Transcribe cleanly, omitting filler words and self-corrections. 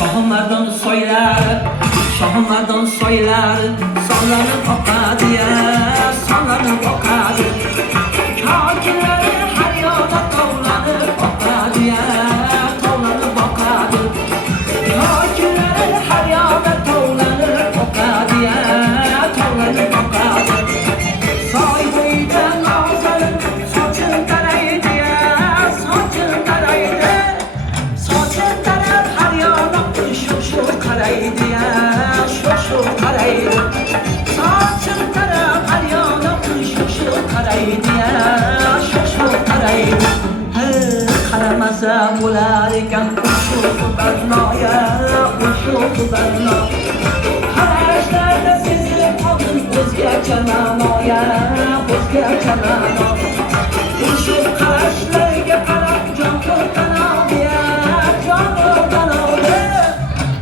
Şahımlardan soylar, sallanıp okadıya, sallanıp okadı. Kakilleri her yola tovlanıp okadıya, tovlanıp okadı. Kakilleri her yola tovlanıp okadıya, tovlanıp okadı. Sahibiyle nazarın saçın taraydı ya, saçın taraydı. Saçın tarar her yola şu karaydı ya, şu karaydı. Saçın tarar her yola şu karaydı ya, şu karaydı. Karamasa bularken uçurdu bernaya, uçurdu bernaya. Her işlerde sezilip kaldım özge cananoya, özge cananoya.